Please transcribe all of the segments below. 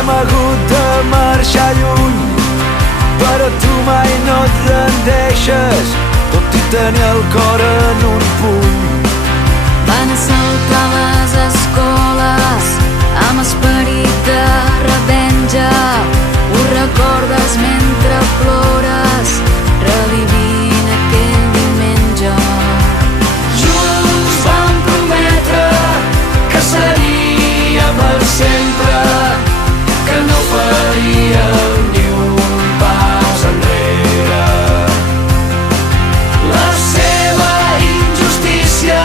Hem hagut de marxar lluny, però tu mai no et rendeixes, tot i tenir el cor en un puny. Van assaltar les escoles amb esperit de revenja. Ho recordes mentre plores, revivint aquell diumenge. Junts vam prometre que seria per sempre, que no faríem ni un pas enrere. La seva injustícia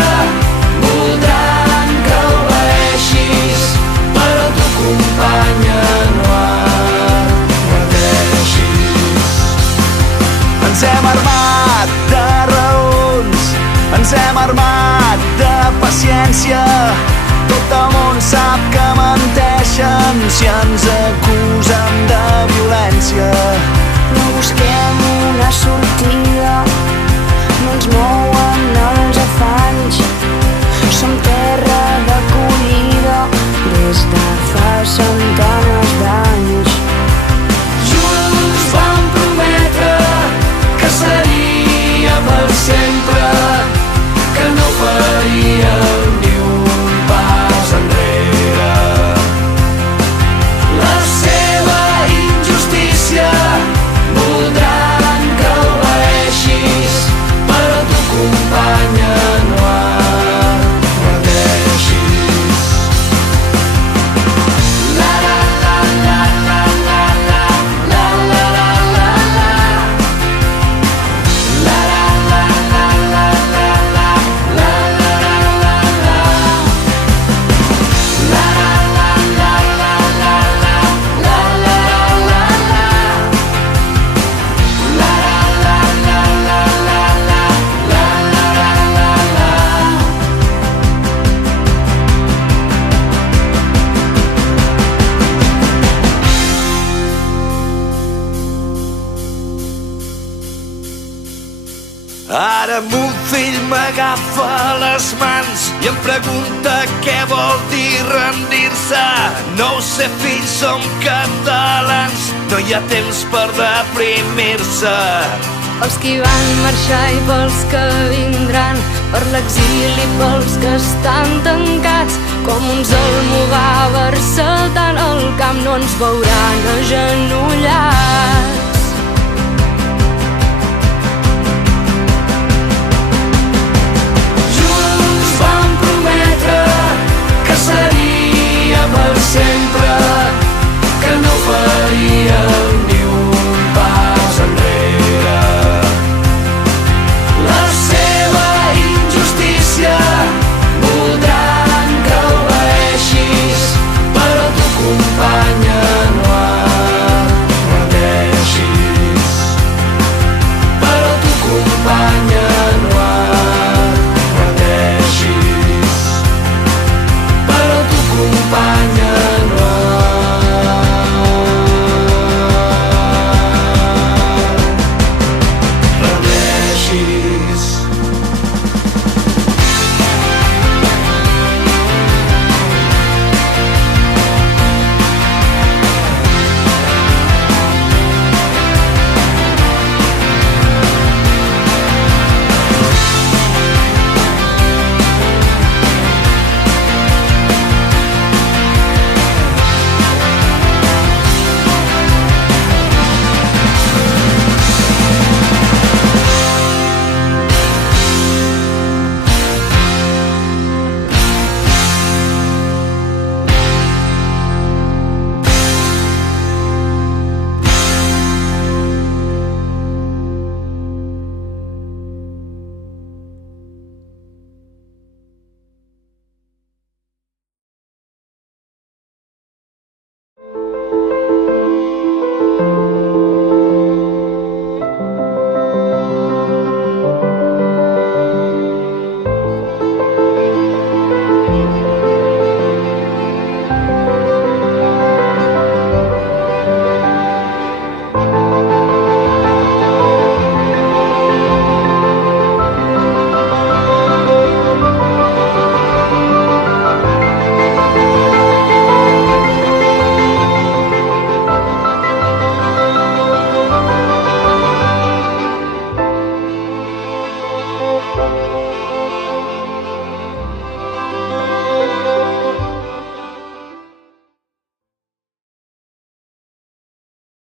voldran que obeeixis, però tu, companya, no adverteixis. Ens hem armat de raons, ens hem armat de paciència. Tot el món sap que menteixen si ens acusen de violència. No busquem una sortida, no ens mouen els afanys. Som terra d'acollida des de fa centenars d'anys. Junts vam prometre que seria per sempre, que no faríem ni un pas enrere. La seva injustícia voldran que obeeixis, però tu, companya, no adverteixis. La la la la la la la la la la la la. La la la la la la la la la la la. La la la la la la la la la la la. La la la la la la la la la la la. Ara mon fill m'agafa les mans i em pregunta què vol dir rendir-se. No ho sé, fill, som catalans, no hi ha temps per deprimir-se. Pels qui van marxar i pels que vindran, per l'exili, pels que estan tancats com uns almogàvers saltant al camp, no ens veuran agenollats. Junts vam prometre que seria per sempre, que no faríem ni un pas enrere. La seva injustícia voldran que obeeixis, però tu, companya, no adverteixis. Thank